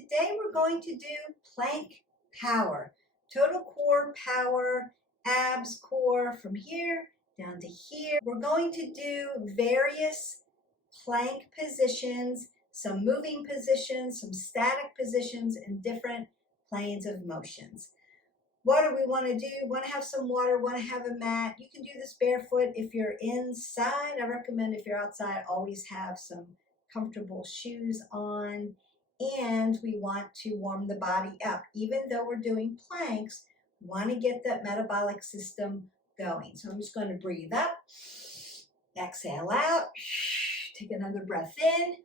today we're going to do plank power. Total core power, abs, core from here down to here. We're going to do various plank positions, some moving positions, some static positions, and different planes of motions. What do we want to do? Want to have some water, want to have a mat. You can do this barefoot. If you're inside, I recommend if you're outside, always have some comfortable shoes on. And we want to warm the body up. Even though we're doing planks, we want to get that metabolic system going. So I'm just going to breathe up, exhale out, take another breath in,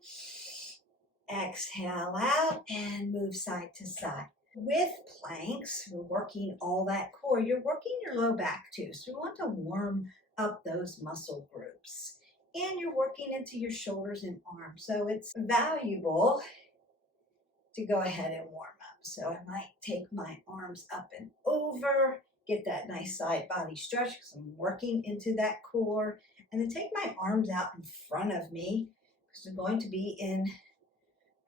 exhale out, and move side to side. With planks, we're working all that core. You're working your low back too, so we want to warm up those muscle groups. And you're working into your shoulders and arms, so it's valuable to go ahead and warm up. So I might take my arms up and over, get that nice side body stretch because I'm working into that core, and then take my arms out in front of me because we're going to be in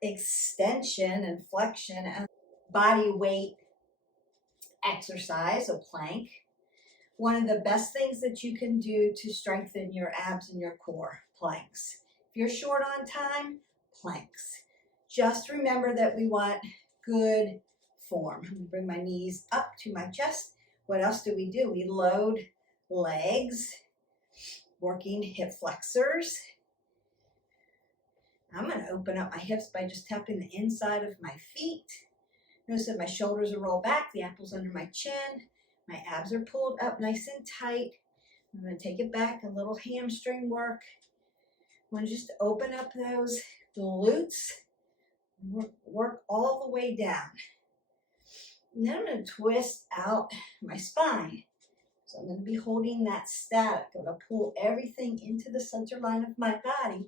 extension and flexion and body weight exercise, a plank. One of the best things that you can do to strengthen your abs and your core, planks. If you're short on time, planks. Just remember that we want good form. I'm going to bring my knees up to my chest. What else do? We load legs, working hip flexors. I'm going to open up my hips by just tapping the inside of my feet. Notice that my shoulders are rolled back, the apple's under my chin, my abs are pulled up nice and tight. I'm going to take it back, a little hamstring work. I want to just open up those glutes, work all the way down. And then I'm going to twist out my spine. So I'm going to be holding that static. I'm going to pull everything into the center line of my body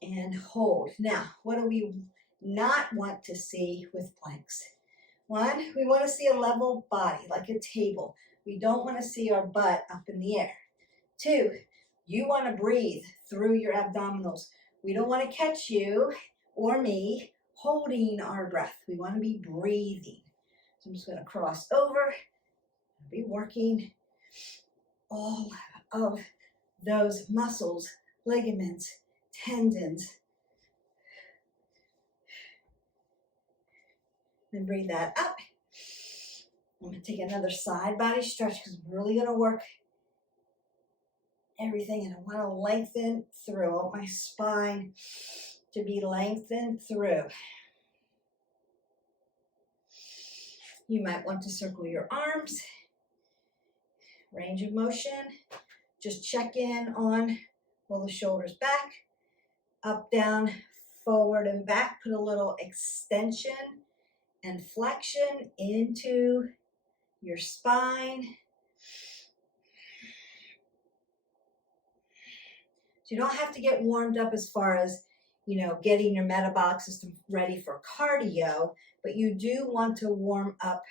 and hold. Now, what do we not want to see with planks? One, we want to see a level body, like a table. We don't want to see our butt up in the air. Two, you want to breathe through your abdominals. We don't want to catch you or me holding our breath. We want to be breathing. So I'm just going to cross over, be working all of those muscles, ligaments, tendons. Then breathe that up. I'm going to take another side body stretch because I'm really going to work everything, and I want to lengthen through. I want my spine to be lengthened through. You might want to circle your arms. Range of motion. Just check in on, pull the shoulders back, up, down, forward, and back. Put a little extension and flexion into your spine. So you don't have to get warmed up as far as, getting your metabolic system ready for cardio, but you do want to warm up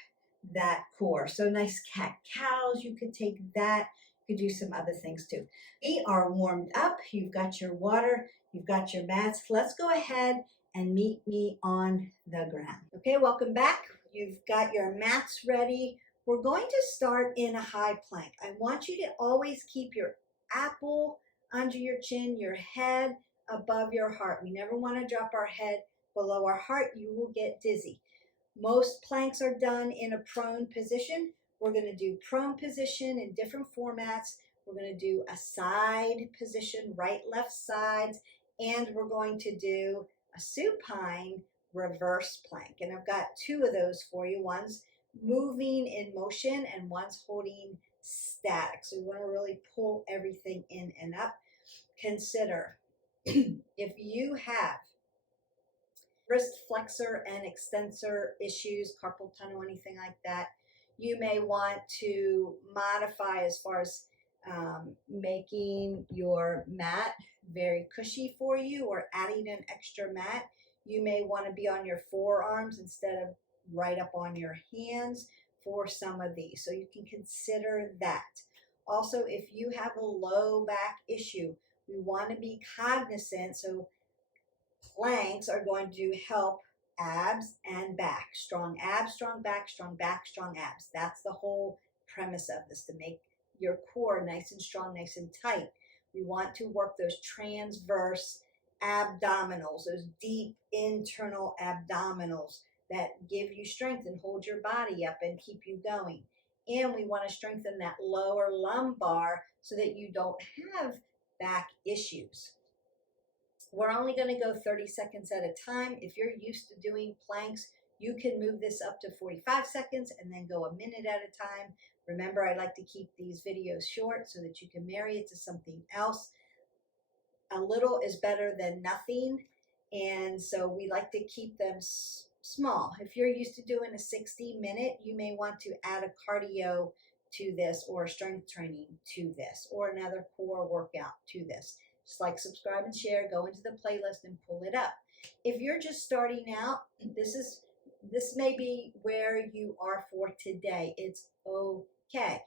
that core. So nice cat-cows, you could take that. You could do some other things too. We are warmed up. You've got your water, you've got your mats. Let's go ahead and meet me on the ground. Okay, welcome back. You've got your mats ready. We're going to start in a high plank. I want you to always keep your apple under your chin, your head above your heart. We never want to drop our head below our heart. You will get dizzy. Most planks are done in a prone position. We're going to do prone position in different formats. We're going to do a side position, right, left sides, and we're going to do a supine reverse plank. And I've got two of those for you. One's moving in motion and one's holding static. So we want to really pull everything in and up. Consider if you have wrist flexor and extensor issues, carpal tunnel, anything like that, you may want to modify as far as making your mat very cushy for you or adding an extra mat. You may want to be on your forearms instead of right up on your hands for some of these. So you can consider that. Also, if you have a low back issue, we want to be cognizant. So planks are going to help abs and back. Strong abs, strong back, strong back, strong abs. That's the whole premise of this, to make your core nice and strong, nice and tight. We want to work those transverse abdominals, those deep internal abdominals that give you strength and hold your body up and keep you going. And we want to strengthen that lower lumbar so that you don't have back issues. We're only going to go 30 seconds at a time. If you're used to doing planks, you can move this up to 45 seconds and then go a minute at a time. Remember, I like to keep these videos short so that you can marry it to something else. A little is better than nothing, and so we like to keep them small. If you're used to doing a 60-minute, you may want to add a cardio to this, or strength training to this, or another core workout to this. Just like, subscribe and share, go into the playlist and pull it up. If you're just starting out, this may be where you are for today. It's okay.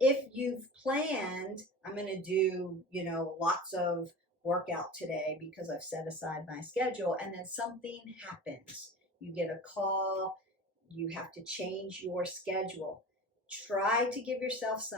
If you've planned, I'm going to do, lots of workout today because I've set aside my schedule, and then something happens. You get a call, you have to change your schedule. Try to give yourself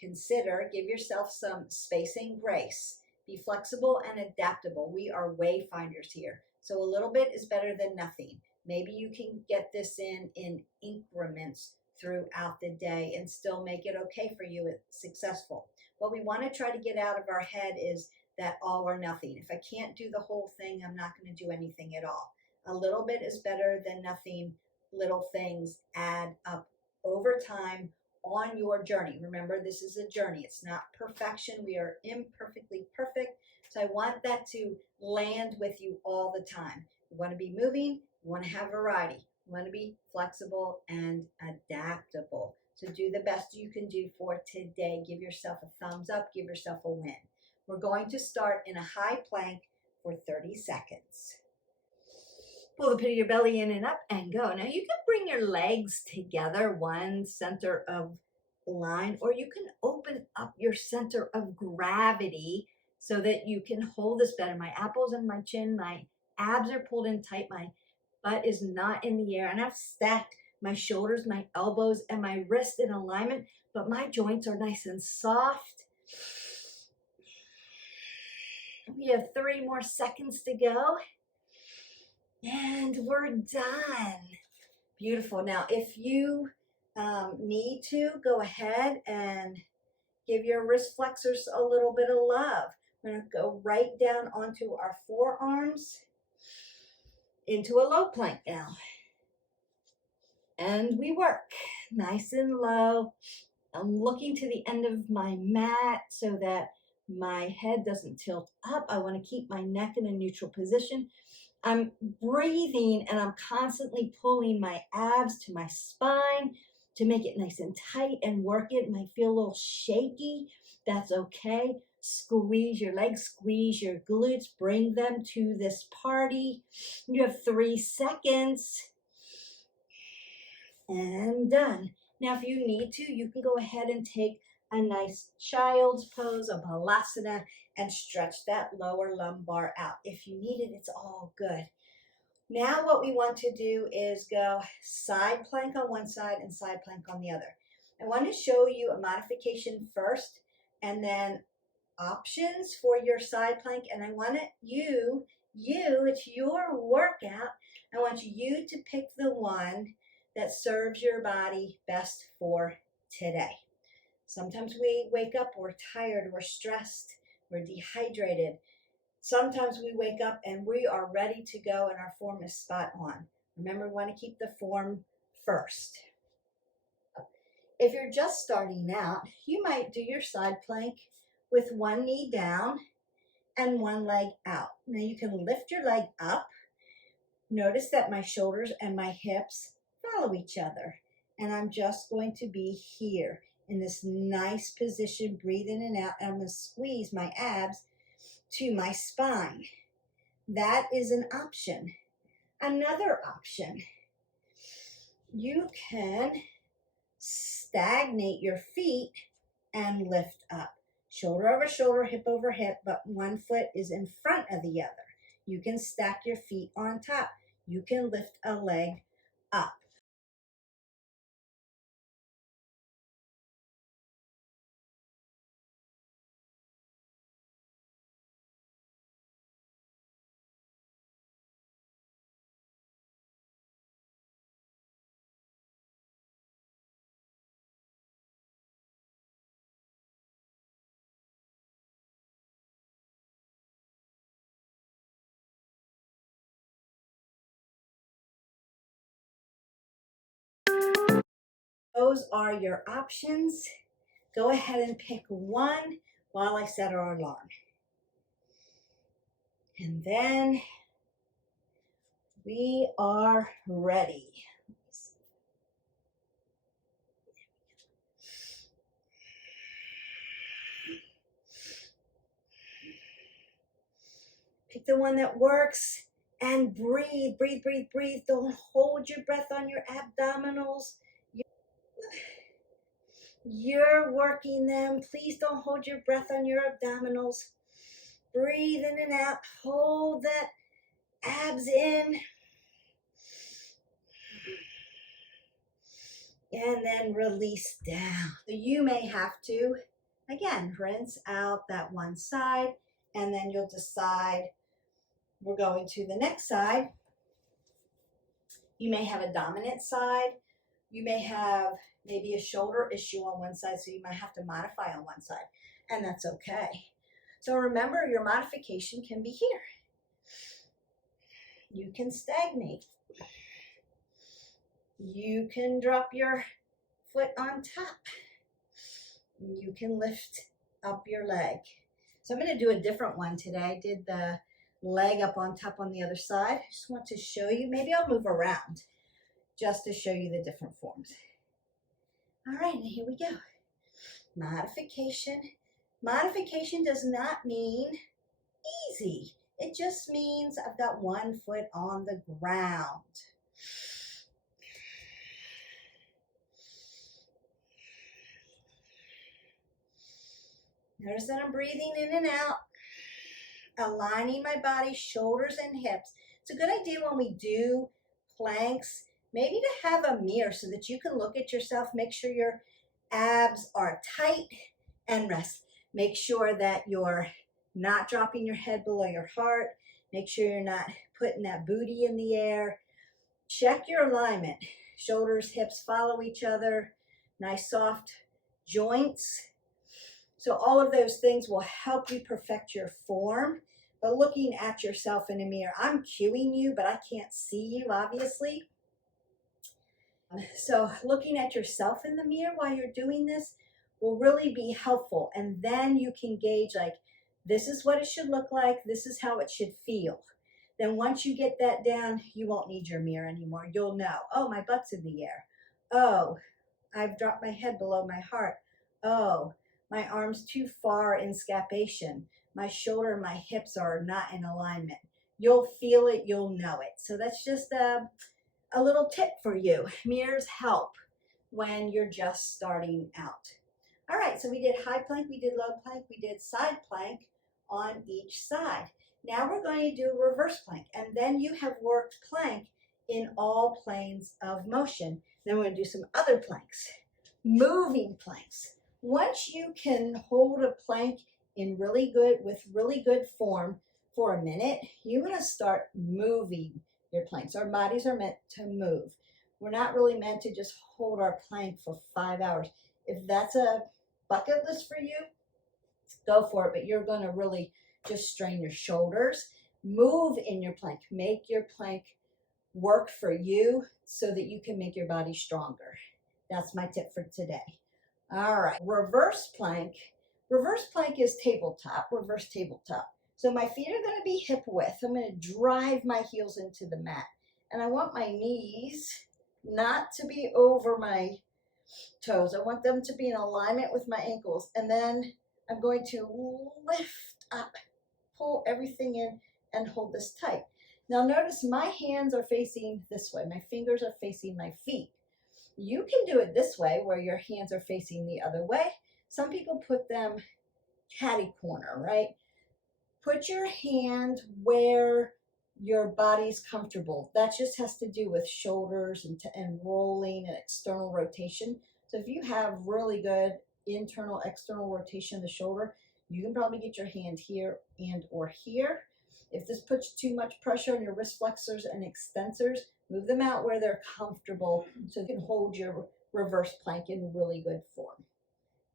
give yourself some space and grace. Be flexible and adaptable. We are wayfinders here. So a little bit is better than nothing. Maybe you can get this in increments throughout the day and still make it okay for you. It's successful. What we want to try to get out of our head is that all or nothing. If I can't do the whole thing, I'm not going to do anything at all. A little bit is better than nothing. Little things add up over time on your journey. Remember, this is a journey. It's not perfection. We are imperfectly perfect. So I want that to land with you all the time. You want to be moving. You want to have variety. You want to be flexible and adaptable. So do the best you can do for today. Give yourself a thumbs up. Give yourself a win. We're going to start in a high plank for 30 seconds. Pull the pit of your belly in and up and go. Now you can bring your legs together, one center of line, or you can open up your center of gravity so that you can hold this better. My apples and my chin, my abs are pulled in tight, my butt is not in the air, and I've stacked my shoulders, my elbows, and my wrist in alignment, but my joints are nice and soft. We have 3 more seconds to go. And we're done. Beautiful. Now, if you need to, go ahead and give your wrist flexors a little bit of love. We're going to go right down onto our forearms into a low plank now. And we work nice and low. I'm looking to the end of my mat so that my head doesn't tilt up. I want to keep my neck in a neutral position. I'm breathing and I'm constantly pulling my abs to my spine to make it nice and tight and work it. It might feel a little shaky. That's okay. Squeeze your legs, squeeze your glutes, bring them to this party. You have 3 seconds. And done. Now, if you need to, you can go ahead and take a nice child's pose, a balasana, and stretch that lower lumbar out. If you need it, it's all good. Now what we want to do is go side plank on one side and side plank on the other. I want to show you a modification first and then options for your side plank. And I want it's your workout. I want you to pick the one that serves your body best for today. Sometimes we wake up, we're tired, we're stressed, we're dehydrated. Sometimes we wake up and we are ready to go and our form is spot on. Remember, we want to keep the form first. If you're just starting out, you might do your side plank with one knee down and one leg out. Now you can lift your leg up. Notice that my shoulders and my hips follow each other. And I'm just going to be here in this nice position, breathe in and out. And I'm going to squeeze my abs to my spine. That is an option. Another option, you can stagnate your feet and lift up. Shoulder over shoulder, hip over hip, but one foot is in front of the other. You can stack your feet on top. You can lift a leg up. Those are your options. Go ahead and pick one while I set our alarm. And then we are ready. Pick the one that works and breathe, breathe, breathe, breathe. Don't hold your breath on your abdominals. You're working them. Please don't hold your breath on your abdominals. Breathe in and out. Hold that abs in. And then release down. So you may have to, again, rinse out that one side, and then you'll decide we're going to the next side. You may have a dominant side. You may have maybe a shoulder issue on one side, so you might have to modify on one side, and that's okay. So remember, your modification can be here. You can stagnate. You can drop your foot on top. You can lift up your leg. So I'm going to do a different one today. I did the leg up on top on the other side. I just want to show you. Maybe I'll move around just to show you the different forms. All right, and here we go. Modification. Modification does not mean easy. It just means I've got one foot on the ground. Notice that I'm breathing in and out, aligning my body, shoulders and hips. It's a good idea when we do planks, maybe to have a mirror so that you can look at yourself, make sure your abs are tight and rest. Make sure that you're not dropping your head below your heart. Make sure you're not putting that booty in the air. Check your alignment. Shoulders, hips follow each other. Nice soft joints. So all of those things will help you perfect your form. But looking at yourself in a mirror, I'm cueing you, but I can't see you, obviously. So looking at yourself in the mirror while you're doing this will really be helpful. And then you can gauge, like, this is what it should look like. This is how it should feel. Then once you get that down, you won't need your mirror anymore. You'll know, oh, my butt's in the air. Oh, I've dropped my head below my heart. Oh, my arm's too far in scapation. My shoulder and my hips are not in alignment. You'll feel it, you'll know it. So that's just a little tip for you. Mirrors help when you're just starting out. All right, so we did high plank, we did low plank, we did side plank on each side. Now we're going to do reverse plank, and then you have worked plank in all planes of motion. Then we're going to do some other planks, moving planks. Once you can hold a plank with really good form for a minute, you're going to start moving your planks. Our bodies are meant to move. We're not really meant to just hold our plank for 5 hours. If that's a bucket list for you, go for it, but you're going to really just strain your shoulders. Move in your plank. Make your plank work for you so that you can make your body stronger. That's my tip for today. All right, reverse plank. Reverse plank is tabletop, reverse tabletop. So my feet are going to be hip width. I'm going to drive my heels into the mat. And I want my knees not to be over my toes. I want them to be in alignment with my ankles. And then I'm going to lift up, pull everything in, and hold this tight. Now notice my hands are facing this way. My fingers are facing my feet. You can do it this way where your hands are facing the other way. Some people put them catty corner, right? Put your hand where your body's comfortable. That just has to do with shoulders and rolling and external rotation. So if you have really good internal, external rotation of the shoulder, you can probably get your hand here and or here. If this puts too much pressure on your wrist flexors and extensors, move them out where they're comfortable so you can hold your reverse plank in really good form.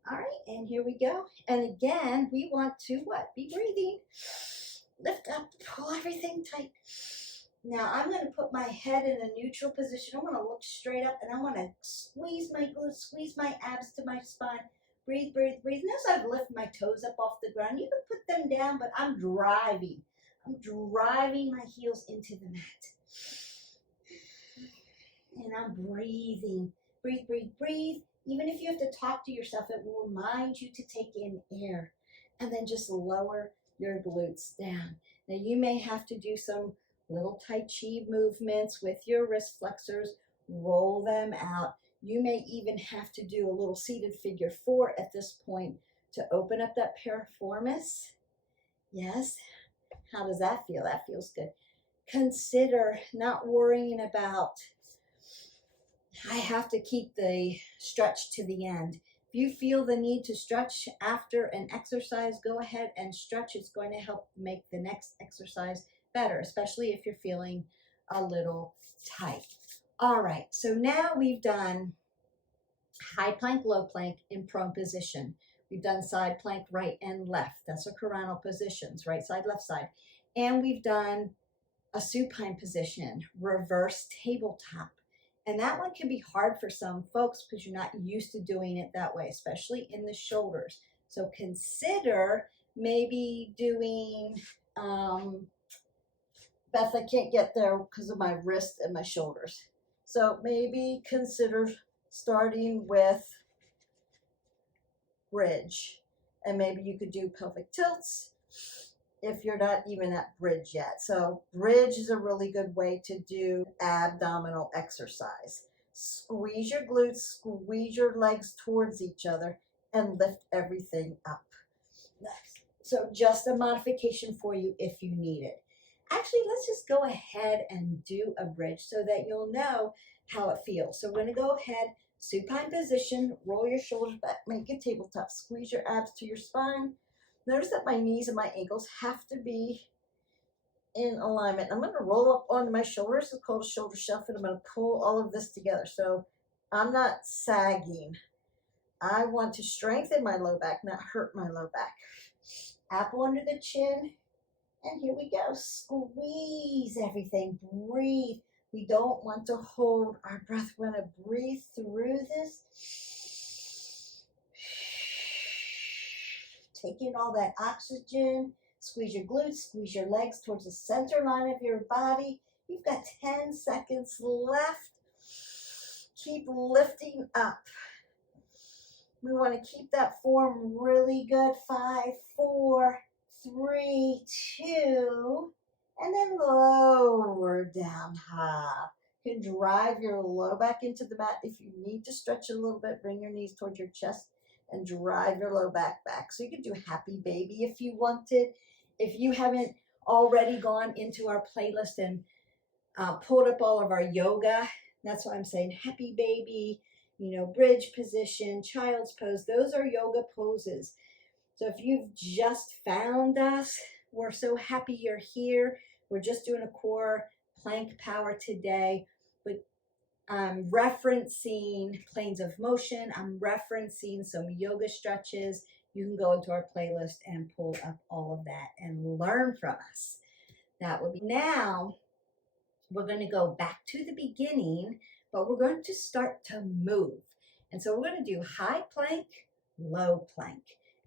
All right, and here we go. And again, we want to what? Be breathing. Lift up, pull everything tight. Now I'm going to put my head in a neutral position. I'm going to look straight up and I want to squeeze my glutes, squeeze my abs to my spine. Breathe, breathe, breathe. Notice I've lifted my toes up off the ground. You can put them down, but I'm driving. I'm driving my heels into the mat. And I'm breathing. Breathe, breathe, breathe. Even if you have to talk to yourself, it will remind you to take in air. And then just lower your glutes down. Now you may have to do some little Tai Chi movements with your wrist flexors. Roll them out. You may even have to do a little seated figure 4 at this point to open up that piriformis. Yes. How does that feel? That feels good. Consider not worrying about, I have to keep the stretch to the end. If you feel the need to stretch after an exercise, go ahead and stretch. It's going to help make the next exercise better, especially if you're feeling a little tight. All right, so now we've done high plank, low plank in prone position. We've done side plank right and left. That's our coronal positions, right side, left side. And we've done a supine position, reverse tabletop. And that one can be hard for some folks because you're not used to doing it that way, especially in the shoulders. So consider maybe doing, Beth, I can't get there because of my wrist and my shoulders. So maybe consider starting with bridge. And maybe you could do pelvic tilts if you're not even at bridge yet. So bridge is a really good way to do abdominal exercise. Squeeze your glutes, squeeze your legs towards each other, and lift everything up. So just a modification for you if you need it. Actually, let's just go ahead and do a bridge so that you'll know how it feels. So we're going to go ahead, supine position, roll your shoulders back, make a tabletop, squeeze your abs to your spine. Notice that my knees and my ankles have to be in alignment. I'm going to roll up onto my shoulders. It's called a shoulder shuffle, and I'm going to pull all of this together. So I'm not sagging. I want to strengthen my low back, not hurt my low back. Apple under the chin. And here we go. Squeeze everything. Breathe. We don't want to hold our breath. We're going to breathe through this. Take in all that oxygen. Squeeze your glutes, squeeze your legs towards the center line of your body. You've got 10 seconds left. Keep lifting up. We want to keep that form really good. 5, 4, 3, 2, and then lower down half. You can drive your low back into the mat. If you need to stretch a little bit, bring your knees towards your chest and drive your low back back. So you could do happy baby if you wanted. If you haven't already gone into our playlist and pulled up all of our yoga, that's why I'm saying happy baby, bridge position, child's pose. Those are yoga poses. So if you've just found us, we're so happy you're here. We're just doing a core plank power today, but I'm referencing planes of motion. I'm referencing some yoga stretches. You can go into our playlist and pull up all of that and learn from us. That would be. Now, we're going to go back to the beginning, but we're going to start to move. And so we're going to do high plank, low plank.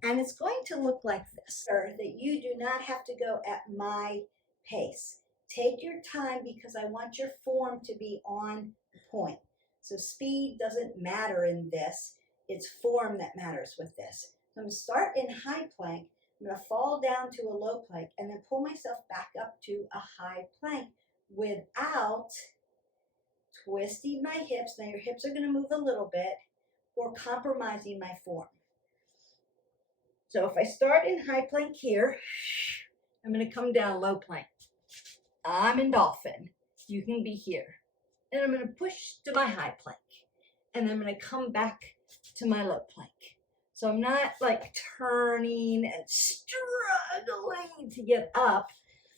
And it's going to look like this, that you do not have to go at my pace. Take your time because I want your form to be on point. So speed doesn't matter in this. It's form that matters with this. So I'm going to start in high plank. I'm going to fall down to a low plank and then pull myself back up to a high plank without twisting my hips. Now your hips are going to move a little bit or compromising my form. So if I start in high plank here, I'm going to come down low plank. I'm in dolphin. You can be here. And I'm going to push to my high plank. And I'm going to come back to my low plank. So I'm not like turning and struggling to get up.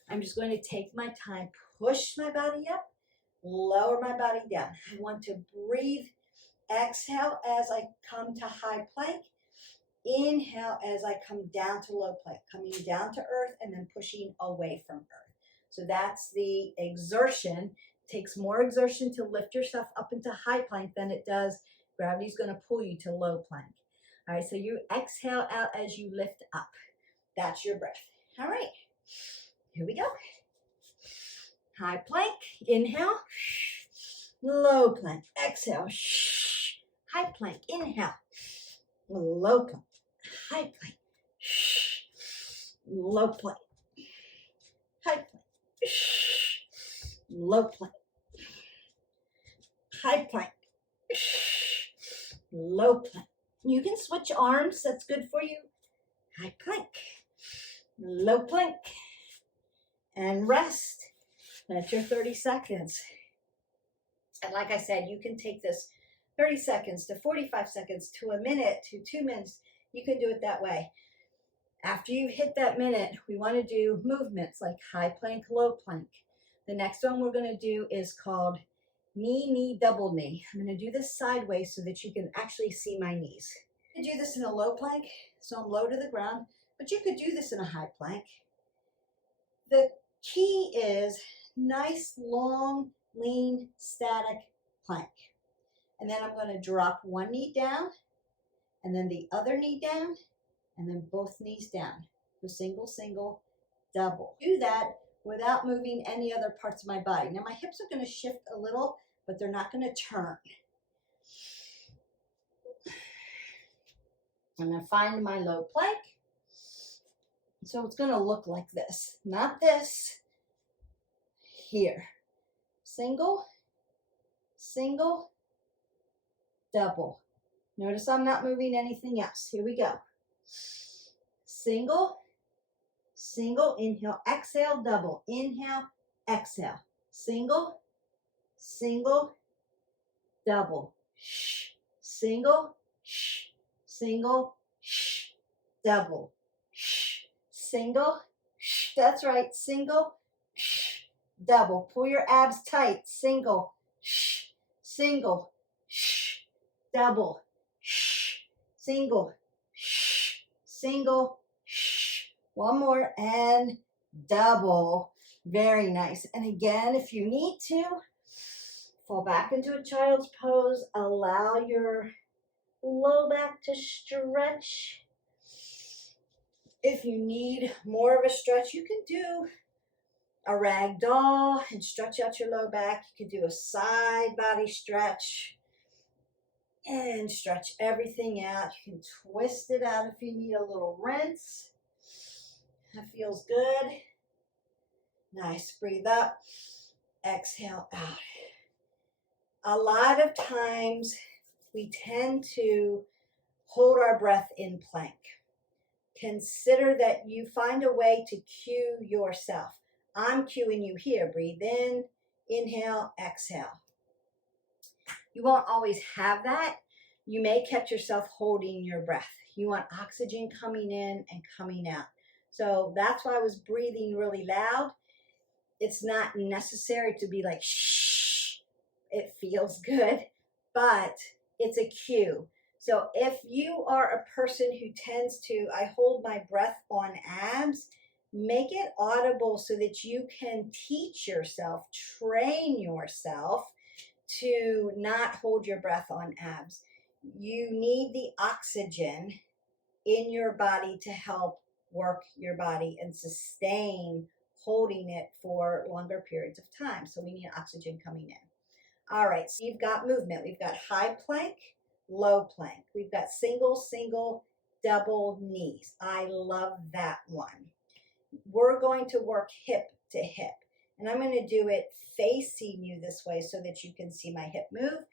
I'm just going to take my time, push my body up, lower my body down. I want to breathe. Exhale as I come to high plank. Inhale as I come down to low plank, coming down to earth and then pushing away from earth. So that's the exertion. It takes more exertion to lift yourself up into high plank than it does. Gravity's going to pull you to low plank. All right, so you exhale out as you lift up. That's your breath. All right, here we go. High plank, inhale. Low plank, exhale. High plank, inhale. Low plank, high plank. Low plank, high plank. Low plank, high plank. Low plank. You can switch arms, that's good for you. High plank, low plank, and rest. That's your 30 seconds. And like I said, you can take this 30 seconds to 45 seconds to a minute to 2 minutes. You can do it that way. After you've hit that minute, we want to do movements like high plank, low plank. The next one we're going to do is called knee, knee, double knee. I'm going to do this sideways so that you can actually see my knees. I do this in a low plank, so I'm low to the ground, but you could do this in a high plank. The key is nice, long, lean, static plank. And then I'm going to drop one knee down, and then the other knee down, and then both knees down. So single, single, double. Do that without moving any other parts of my body. Now my hips are going to shift a little, but they're not going to turn. I'm going to find my low plank. So it's going to look like this, not this. Here. Single, single, double. Notice I'm not moving anything else. Here we go. Single, single, inhale, exhale, double. Inhale, exhale. Single, single, double. Single, single, double. Single, that's right, single, double. Pull your abs tight. Single, single, double, single, single, one more, and double. Very nice. And again, if you need to, fall back into a child's pose. Allow your low back to stretch. If you need more of a stretch, you can do a rag doll and stretch out your low back. You can do a side body stretch and stretch everything out. You can twist it out if you need a little rinse. That feels good. Nice. Breathe up. Exhale out. A lot of times we tend to hold our breath in plank. Consider that you find a way to cue yourself. I'm cueing you here. Breathe in, inhale, exhale. You won't always have that. You may catch yourself holding your breath. You want oxygen coming in and coming out. So that's why I was breathing really loud. It's not necessary to be like, shh. It feels good, but it's a cue. So if you are a person who tends to, I hold my breath on abs, make it audible so that you can teach yourself, train yourself to not hold your breath on abs. You need the oxygen in your body to help work your body and sustain holding it for longer periods of time. So we need oxygen coming in. All right, so you've got movement. We've got high plank, low plank. We've got single, single, double knees. I love that one. We're going to work hip to hip. And I'm going to do it facing you this way so that you can see my hip move.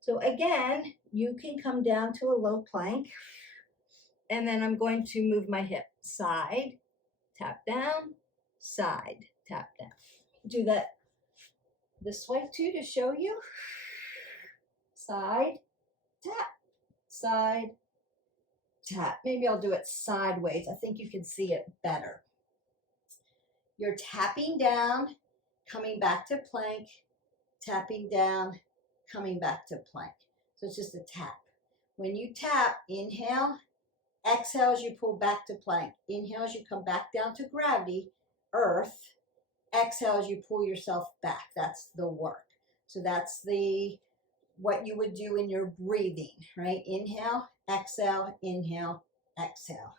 So again, you can come down to a low plank. And then I'm going to move my hip. Side, tap down, side, tap down. Do that this way too to show you. Side, tap, side, tap. Maybe I'll do it sideways. I think you can see it better. You're tapping down, coming back to plank, tapping down, coming back to plank. So it's just a tap. When you tap, inhale, exhale as you pull back to plank. Inhale as you come back down to gravity, earth. Exhale as you pull yourself back. That's the work. So that's what you would do in your breathing, right? Inhale, exhale, inhale, exhale.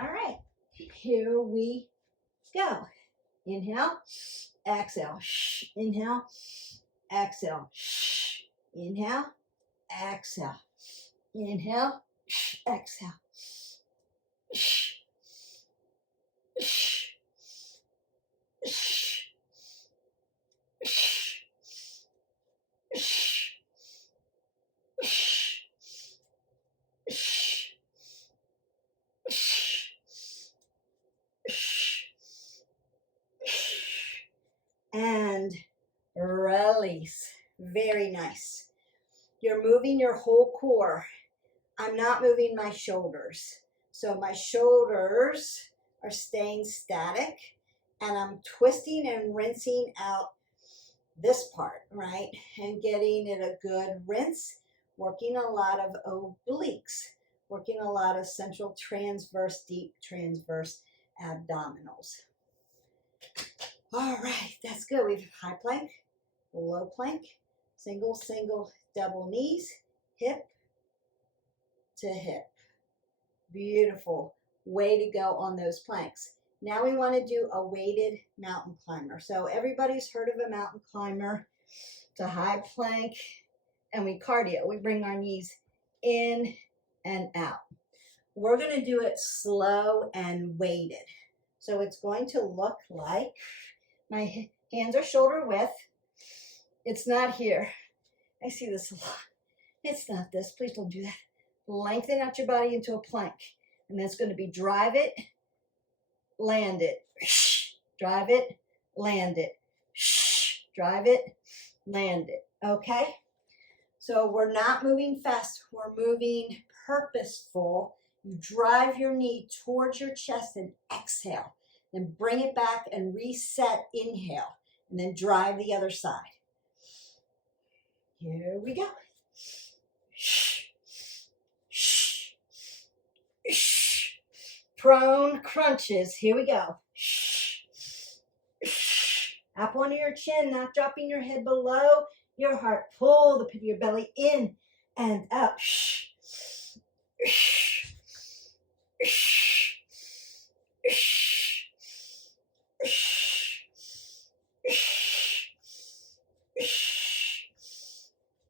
All right, here we go. Inhale, exhale, inhale, exhale, inhale, exhale, inhale, exhale. And release. Very nice. You're moving your whole core. I'm not moving my shoulders. So my shoulders are staying static, and I'm twisting and rinsing out this part, right? And getting it a good rinse, working a lot of obliques, working a lot of central transverse, deep transverse abdominals. All right, that's good. We have high plank, low plank, single, single, double knees, hip to hip. Beautiful. Way to go on those planks. Now we want to do a weighted mountain climber. So everybody's heard of a mountain climber. It's a high plank, and we cardio. We bring our knees in and out. We're going to do it slow and weighted. So it's going to look like my hands are shoulder width. It's not here. I see this a lot. It's not this. Please don't do that. Lengthen out your body into a plank. And that's going to be drive it, land it. Drive it, land it. Drive it, land it. Okay? So we're not moving fast. We're moving purposeful. You drive your knee towards your chest and exhale. Then bring it back and reset, inhale. And then drive the other side. Here we go. Prone crunches. Here we go. Up onto your chin, not dropping your head below your heart. Pull the pit of your belly in and up.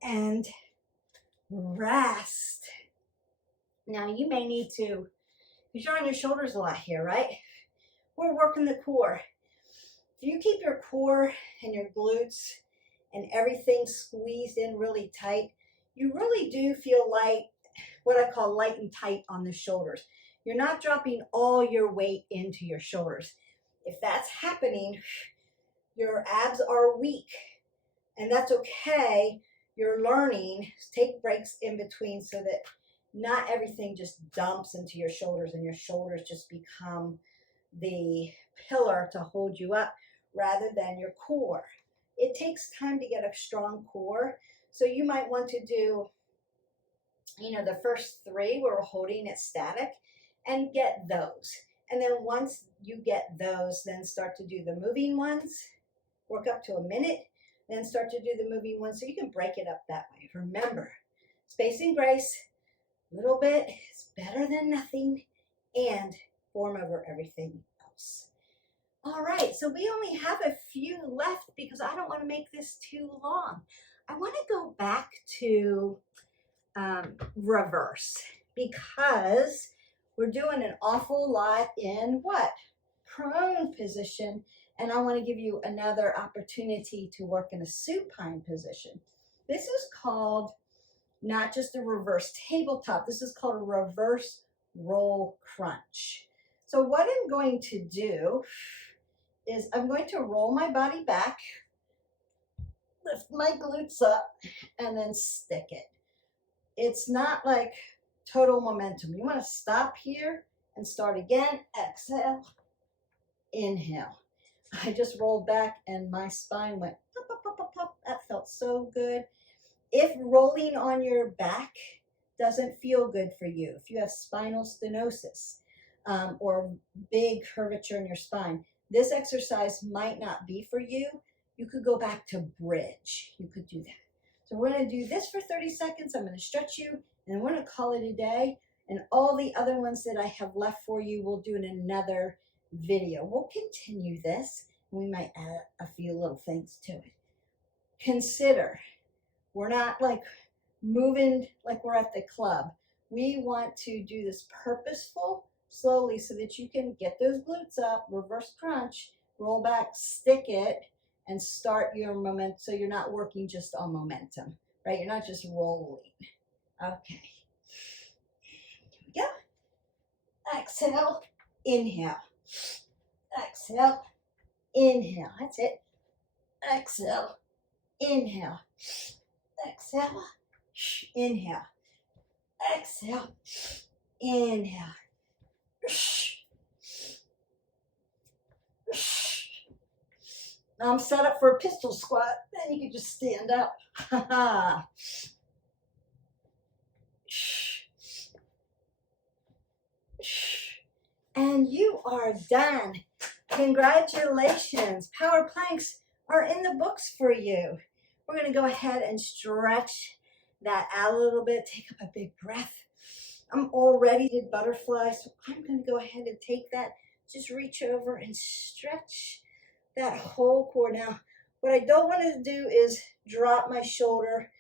And rest. Now you may need to, because you're on your shoulders a lot here, right? We're working the core. If you keep your core and your glutes and everything squeezed in really tight, you really do feel light, what I call light and tight on the shoulders. You're not dropping all your weight into your shoulders. If that's happening, your abs are weak, and that's okay. You're learning. Take breaks in between so that not everything just dumps into your shoulders and your shoulders just become the pillar to hold you up rather than your core. It takes time to get a strong core. So you might want to do, the first three where we're holding it static and get those. And then once you get those, then start to do the moving ones, work up to a minute, then start to do the moving ones so you can break it up that way. Remember, space and grace, a little bit is better than nothing, and form over everything else. All right, so we only have a few left because I don't want to make this too long. I want to go back to reverse because we're doing an awful lot in what? Prone position, and I want to give you another opportunity to work in a supine position. This is called not just a reverse tabletop, this is called a reverse roll crunch. So what I'm going to do is I'm going to roll my body back, lift my glutes up, and then stick it. It's not like total momentum. You want to stop here and start again. Exhale, inhale. I just rolled back and my spine went pop, pop, pop, pop, pop. That felt so good. If rolling on your back doesn't feel good for you, if you have spinal stenosis or big curvature in your spine, this exercise might not be for you. You could go back to bridge. You could do that. So we're going to do this for 30 seconds. I'm going to stretch you, and we're going to call it a day. And all the other ones that I have left for you, we'll do in another video. We'll continue this. We might add a few little things to it. Consider, we're not like moving like we're at the club. We want to do this purposeful, slowly, so that you can get those glutes up, reverse crunch, roll back, stick it, and start your momentum. So you're not working just on momentum, right? You're not just rolling. Okay. Here we go. Exhale, inhale. Exhale, inhale. That's it. Exhale, inhale. Exhale, inhale. Exhale, inhale. I'm set up for a pistol squat. Then you can just stand up. And you are done. Congratulations. Power planks are in the books for you. We're going to go ahead and stretch that out a little bit. Take up a big breath. I'm already did butterfly, so I'm going to go ahead and take that. Just reach over and stretch that whole core. Now, what I don't want to do is drop my shoulder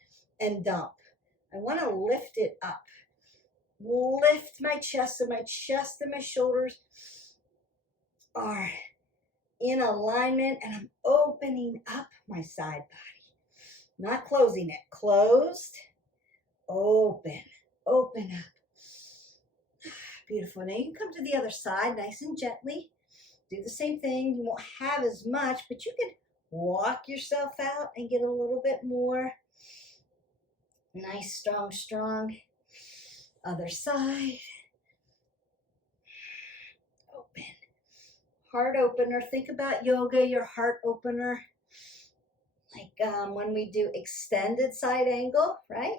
and dump. I want to lift it up. Lift my chest, so my chest and my shoulders are in alignment, and I'm opening up my side body, not closing it. Closed, open, open up. Beautiful. Now you can come to the other side nice and gently. Do the same thing. You won't have as much, but you can walk yourself out and get a little bit more. Nice, strong, strong. Other side. Open. Heart opener. Think about yoga, your heart opener. Like when we do extended side angle, right?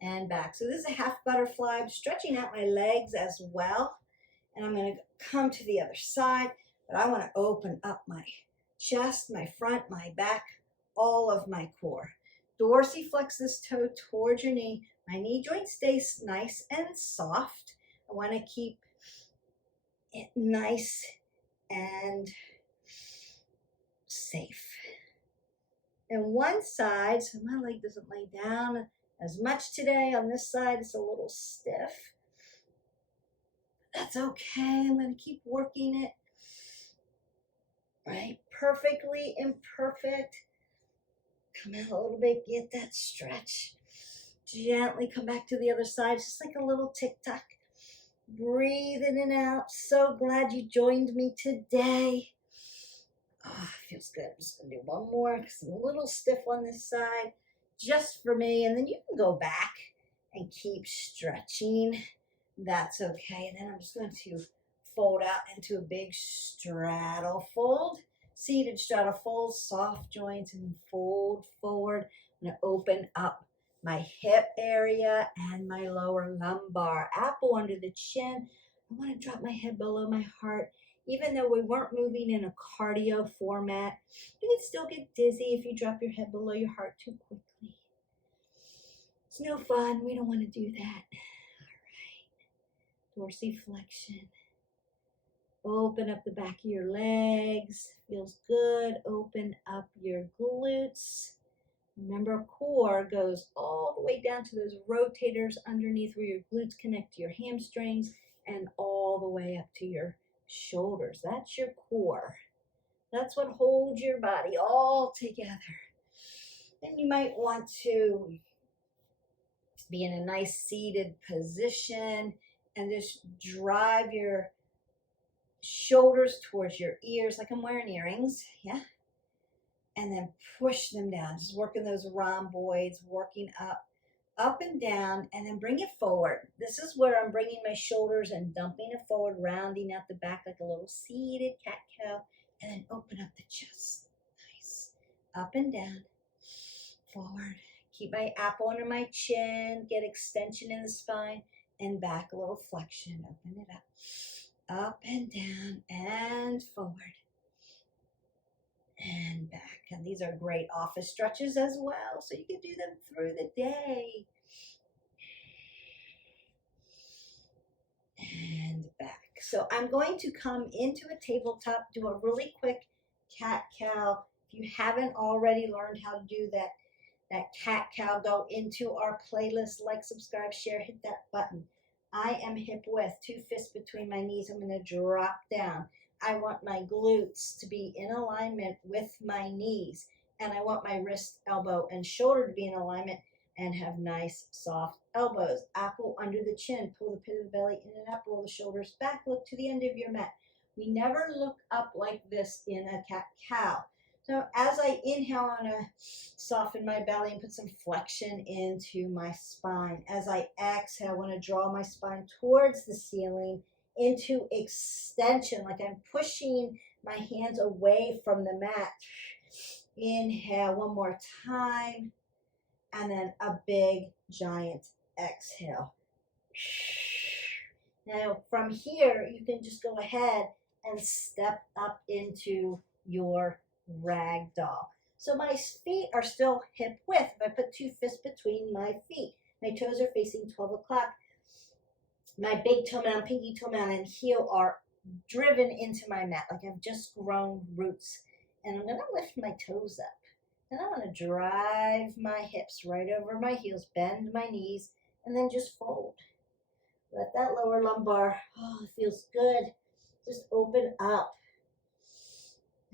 And back. So this is a half butterfly. I'm stretching out my legs as well. And I'm going to come to the other side. But I want to open up my chest, my front, my back, all of my core. Dorsiflex this toe towards your knee. My knee joint stays nice and soft. I want to keep it nice and safe. And one side, so my leg doesn't lay down as much today. On this side, it's a little stiff. That's okay. I'm going to keep working it. Right? Perfectly imperfect. Come out a little bit. Get that stretch. Gently come back to the other side. Just like a little tick-tock. Breathe in and out. So glad you joined me today. Oh, feels good. I'm just going to do one more because I'm a little stiff on this side. Just for me. And then you can go back and keep stretching. That's okay. And then I'm just going to fold out into a big straddle fold. Seated straddle fold, soft joints, and fold forward. I'm going to open up my hip area and my lower lumbar. Apple under the chin. I want to drop my head below my heart. Even though we weren't moving in a cardio format, you can still get dizzy if you drop your head below your heart too quickly. It's no fun. We don't want to do that. All right. Dorsiflexion. Open up the back of your legs. Feels good. Open up your glutes. Remember, core goes all the way down to those rotators underneath where your glutes connect to your hamstrings and all the way up to your shoulders. That's your core. That's what holds your body all together. Then you might want to be in a nice seated position and just drive your shoulders towards your ears like I'm wearing earrings, yeah? And then push them down, just working those rhomboids, working up and down, and then bring it forward. This is where I'm bringing my shoulders and dumping it forward, rounding out the back like a little seated cat-cow, and then open up the chest. Nice. Up and down, forward. Keep my apple under my chin, get extension in the spine, and back, a little flexion. Open it up and down, and forward, and back. And these are great office stretches as well, so you can do them through the day. And back. So I'm going to come into a tabletop, do a really quick cat-cow. If you haven't already learned how to do that cat-cow, go into our playlist, like, subscribe, share, hit that button. I am hip width, 2 fists between my knees. I'm going to drop down. I want my glutes to be in alignment with my knees, and I want my wrist, elbow, and shoulder to be in alignment and have nice, soft elbows. Apple under the chin, pull the pit of the belly in and up, roll the shoulders back, look to the end of your mat. We never look up like this in a cat-cow. So as I inhale, I'm going to soften my belly and put some flexion into my spine. As I exhale, I want to draw my spine towards the ceiling into extension, like I'm pushing my hands away from the mat. Inhale one more time, and then a big, giant exhale. Now from here, you can just go ahead and step up into your ragdoll. So my feet are still hip width. If I put 2 fists between my feet, my toes are facing 12 o'clock. My big toe mound, pinky toe mound, and heel are driven into my mat like I've just grown roots. And I'm going to lift my toes up. And I want to drive my hips right over my heels, bend my knees, and then just fold. Let that lower lumbar, it feels good. Just open up.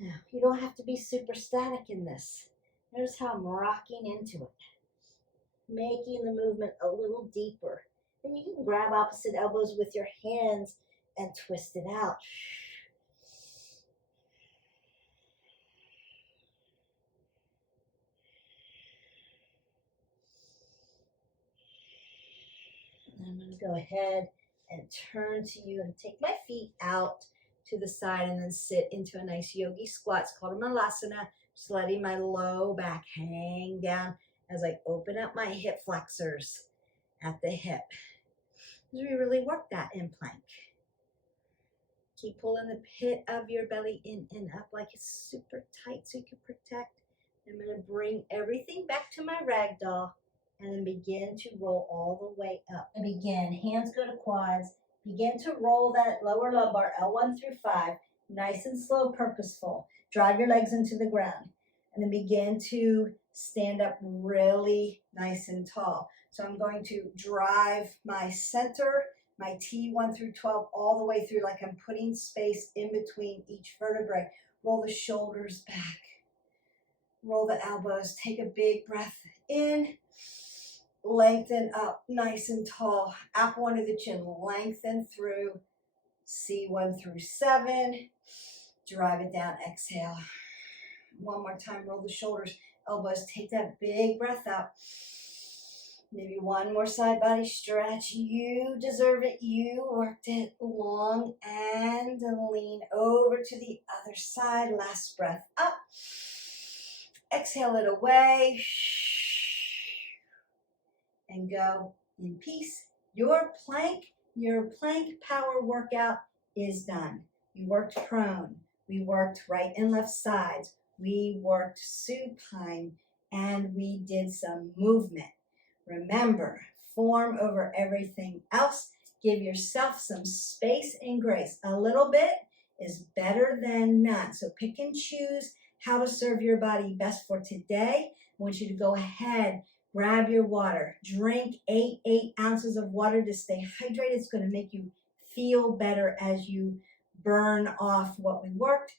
Now, you don't have to be super static in this. Notice how I'm rocking into it, making the movement a little deeper. Then you can grab opposite elbows with your hands and twist it out. I'm going to go ahead and turn to you and take my feet out to the side and then sit into a nice yogi squat. It's called a malasana. Just letting my low back hang down as I open up my hip flexors at the hip. We really work that in plank. Keep pulling the pit of your belly in and up like it's super tight so you can protect. I'm going to bring everything back to my ragdoll and then begin to roll all the way up. And begin, hands go to quads. Begin to roll that lower lumbar, L1 through 5, nice and slow, purposeful. Drive your legs into the ground. And then begin to stand up really nice and tall. So I'm going to drive my center, my T1 through 12, all the way through like I'm putting space in between each vertebrae. Roll the shoulders back. Roll the elbows. Take a big breath in. Lengthen up nice and tall. Apple under the chin. Lengthen through C1 through 7. Drive it down. Exhale. One more time. Roll the shoulders. Elbows. Take that big breath out. Maybe one more side body stretch. You deserve it. You worked it long and lean over to the other side. Last breath up. Exhale it away. And go in peace. Your plank power workout is done. We worked prone. We worked right and left sides. We worked supine, and we did some movement. Remember, form over everything else. Give yourself some space and grace. A little bit is better than none. So pick and choose how to serve your body best for today. I want you to go ahead, grab your water, drink 8 ounces of water to stay hydrated. It's going to make you feel better as you burn off what we worked.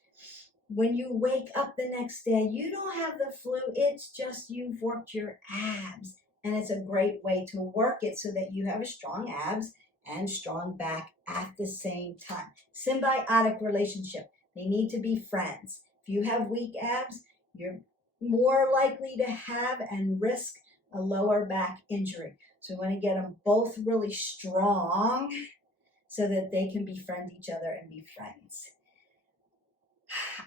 When you wake up the next day, you don't have the flu. It's just you've worked your abs. And it's a great way to work it so that you have a strong abs and strong back at the same time. Symbiotic relationship. They need to be friends. If you have weak abs, you're more likely to have and risk a lower back injury. So we want to get them both really strong so that they can befriend each other and be friends.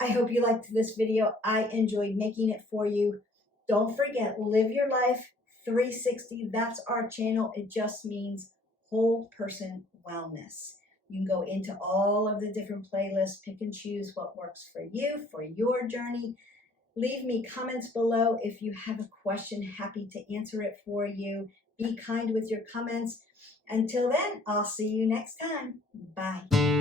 I hope you liked this video. I enjoyed making it for you. Don't forget, live your life 360. That's our channel. It just means whole person wellness. You can go into all of the different playlists, pick and choose what works for you, for your journey. Leave me comments below if you have a question. Happy to answer it for you. Be kind with your comments. Until then, I'll see you next time. Bye.